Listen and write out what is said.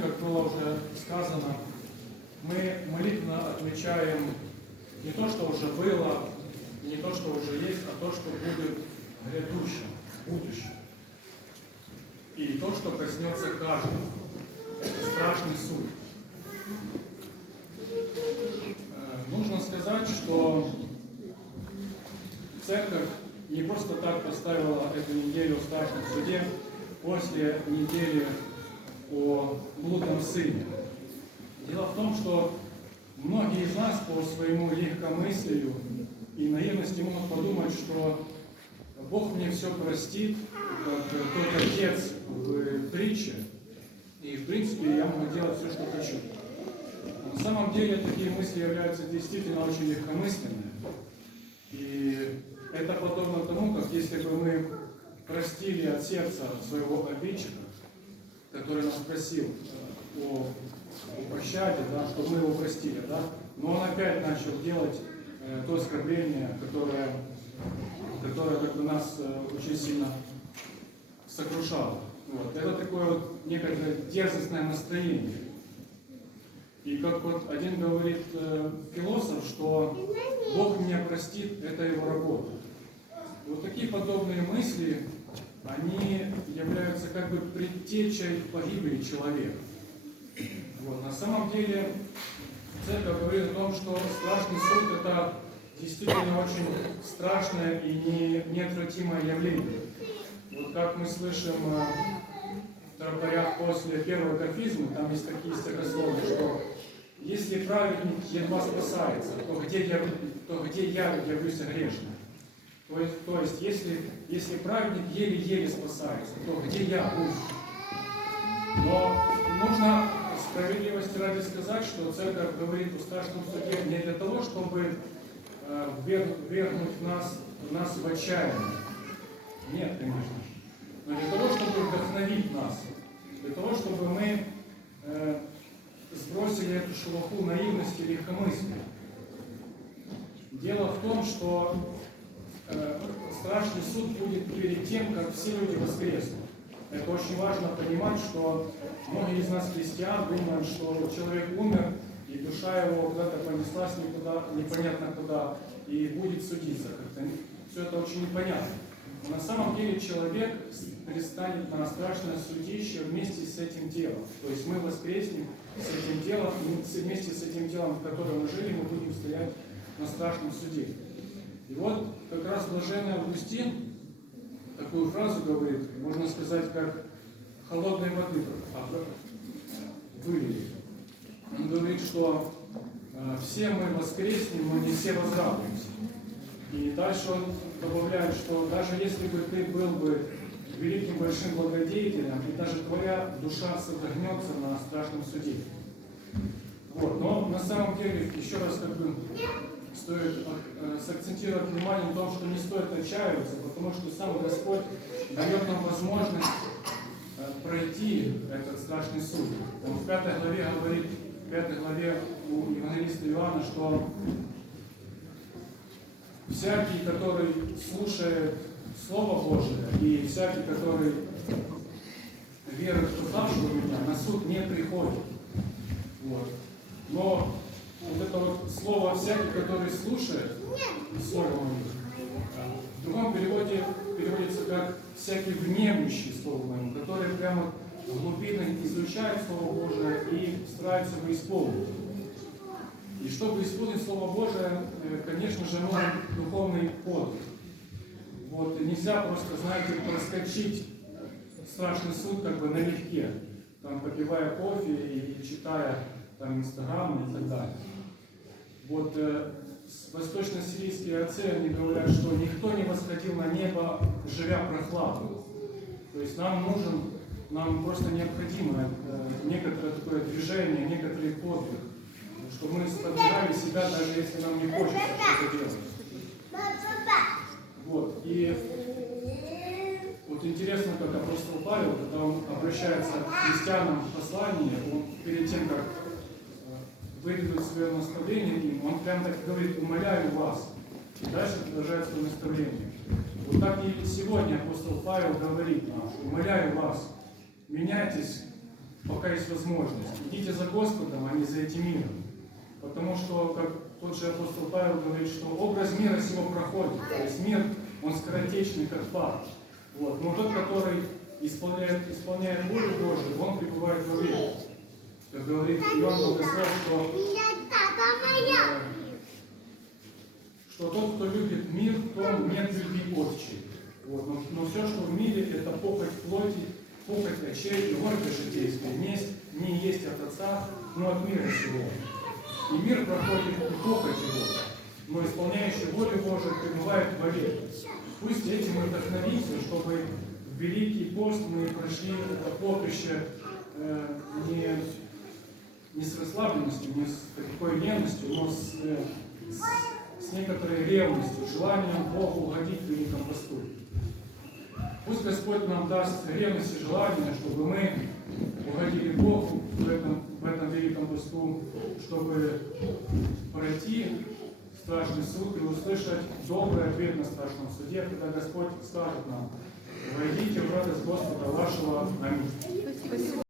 как было уже сказано, мы молитвенно отмечаем не то, что уже было, не то, что уже есть, а то, что будет грядущим, будущем. И то, что коснется каждого. Страшный суд. Э, Нужно сказать, что церковь не просто так поставила эту неделю в страшном суде после недели о блудном сыне. Дело в том, что многие из нас по своему легкомыслию и наивности могут подумать, что Бог мне все простит, как тот отец в притче, и в принципе я могу делать все, что хочу. Но на самом деле такие мысли являются действительно очень легкомысленными. И это подобно тому, как если бы мы простили от сердца своего обидчика, который нас просил э, о, о пощаде, да, чтобы мы его простили, да, но он опять начал делать э, то оскорбление, которое, которое как бы нас э, очень сильно сокрушало. Вот. Это такое вот некоторое дерзостное настроение. И как вот один говорит э, философ, что Бог меня простит, это его работа. Вот такие подобные мысли, они являются как бы предтечей погибели человека. Вот. На самом деле, церковь говорит о том, что страшный суд это действительно очень страшное и не, неотвратимое явление. Вот как мы слышим э, в тропарях после первого кафизма, там есть такие стихословия, что если праведник едва спасается, то где я, то где я явлюсь грешным? То есть, то есть если, если праведник еле-еле спасается, то где я буду? Но нужно справедливости ради сказать, что церковь говорит о страшном суде не для того, чтобы э, ввергнуть нас, нас в отчаяние. Нет, конечно. Но для того, чтобы вдохновить нас, для того, чтобы мы э, сбросили эту шелуху наивности и легкомыслия. Дело в том, что страшный суд будет перед тем, как все люди воскреснут. Это очень важно понимать, что многие из нас, христиан, думают, что человек умер, и душа его куда-то понеслась никуда, непонятно куда, и будет судиться. Как-то все это очень непонятно. Но на самом деле человек предстанет на страшное судище вместе с этим телом. То есть мы воскреснем с этим с- вместе с этим телом, в котором мы жили, мы будем стоять на страшном суде. И вот как раз блаженный Августин такую фразу говорит, можно сказать, как холодной воды вылили. Он говорит, что э, все мы воскреснем, но не все возрадуемся. И дальше он добавляет, что даже если бы ты был бы великим большим благодетелем, и даже твоя душа содрогнется на страшном суде. Вот. Но на самом деле, еще раз как бы стоит э, сакцентировать внимание на том, что не стоит отчаиваться, потому что сам Господь дает нам возможность э, пройти этот страшный суд. Он в пятой главе говорит, в пятой главе у евангелиста Иоанна, что всякий, который слушает Слово Божие, и всякий, который верует в пославшего меня, на суд не приходит. Вот. Но вот это вот слово «всякий, который слушает Слово Мое», в другом переводе переводится как «всякий внемлющий Слово Моему», который прямо в глубинах изучает Слово Божие и старается его исполнить. И чтобы исполнить Слово Божие, э, конечно же, нужен духовный подвиг. Вот, нельзя просто, знаете, проскочить страшный суд как бы налегке, там, попивая кофе и, читая там Инстаграм и так далее. Вот э, восточно-сирийские отцы, они говорят, что никто не восходил на небо, живя прохладу. То есть нам нужен, нам просто необходимо э, некоторое такое движение, некоторый подвиг, чтобы мы сподвигали себя, даже если нам не хочется что-то делать. Вот. И вот интересно, как апостол Павел, когда он обращается к христианам в послании, он перед тем, как выведут свое наставление им, он прям так говорит, умоляю вас. И дальше продолжает свое наставление. Вот так и сегодня апостол Павел говорит нам, умоляю вас, меняйтесь пока есть возможность. Идите за Господом, а не за этим миром. Потому что, как тот же апостол Павел говорит, что образ мира сего проходит. То есть мир, он скоротечный, как пар. Вот. Но тот, который исполняет, исполняет волю Божию, он пребывает во веке. Говорит Иоанн Богослов, что э, что тот, кто любит мир, том нет любви отчей. Вот. Но, но все, что в мире, это похоть плоти, похоть очей и гордость житейская. Не есть, не есть от Отца, но от мира сего. И мир проходит и похоть его, но исполняющий волю Божию пребывает во веки. Пусть этим мы вдохновимся, чтобы в Великий пост мы прошли это поприще э, не, не с расслабленностью, не с такой ленностью, но с, с, с некоторой ревностью, желанием Богу угодить Великом посту. Пусть Господь нам даст ревность и желание, чтобы мы угодили Богу в этом, в этом великом посту, чтобы пройти страшный суд и услышать добрый ответ на страшном суде, когда Господь скажет нам, войдите в радость Господа вашего. Аминь.